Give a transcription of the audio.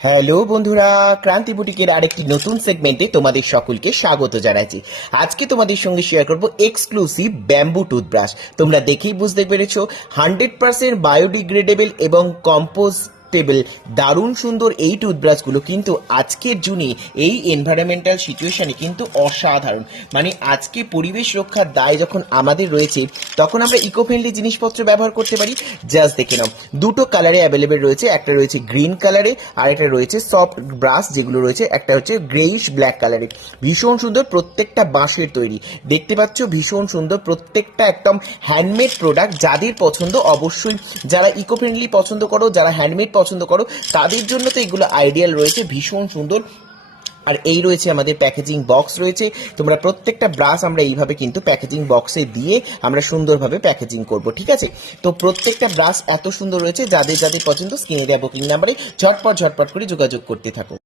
Hello বন্ধুরা, ক্রান্তি বুটিকের আরেকটি নতুন সেগমেন্টে তোমাদের সকলকে স্বাগত জানাচ্ছি। আজকে তোমাদের সঙ্গে শেয়ার করব এক্সক্লুসিভ ব্যাম্বু টুথব্রাশ। তোমরা দেখেই বুঝতে পেরেছো 100% বায়োডিগ্রেডেবল এবং কম্পোস্টেবল দারুণ সুন্দর এই টুথব্রাশগুলো কিন্তু আজকের জুনে এই এনভায়রনমেন্টাল সিচুয়েশনে কিন্তু অসাধারণ। মানে আজকে পরিবেশ রক্ষার দায় যখন আমাদের রয়েছে তখন আমরা ইকো ফ্রেন্ডলি জিনিসপত্র ব্যবহার করতে পারি। জাস্ট দেখে নাও, দুটো কালারে অ্যাভেলেবেল রয়েছে, একটা রয়েছে গ্রিন কালারে আর একটা রয়েছে সফট ব্রাশ যেগুলো রয়েছে, একটা হচ্ছে গ্রেইশ ব্ল্যাক কালারে। ভীষণ সুন্দর, প্রত্যেকটা বাঁশের তৈরি, দেখতে পাচ্ছ ভীষণ সুন্দর, প্রত্যেকটা একদম হ্যান্ডমেড প্রোডাক্ট। যাদের পছন্দ অবশ্যই, যারা ইকো ফ্রেন্ডলি পছন্দ করো, যারা হ্যান্ডমেড পছন্দ করো, তাদের জন্য তো এগুলো আইডিয়াল রয়েছে, ভীষণ সুন্দর। আর এই রয়েছে আমাদের প্যাকেজিং বক্স রয়েছে। তোমরা প্রত্যেকটা ব্রাশ আমরা এইভাবে কিন্তু প্যাকেজিং বক্সে দিয়ে আমরা সুন্দরভাবে প্যাকেজিং করব, ঠিক আছে? তো প্রত্যেকটা ব্রাশ এত সুন্দর রয়েছে, যাদের যাদের পছন্দ স্ক্রিনে দেওয়া বুকিং নাম্বারে ঝটপট ঝটপট করে যোগাযোগ করতে থাকো।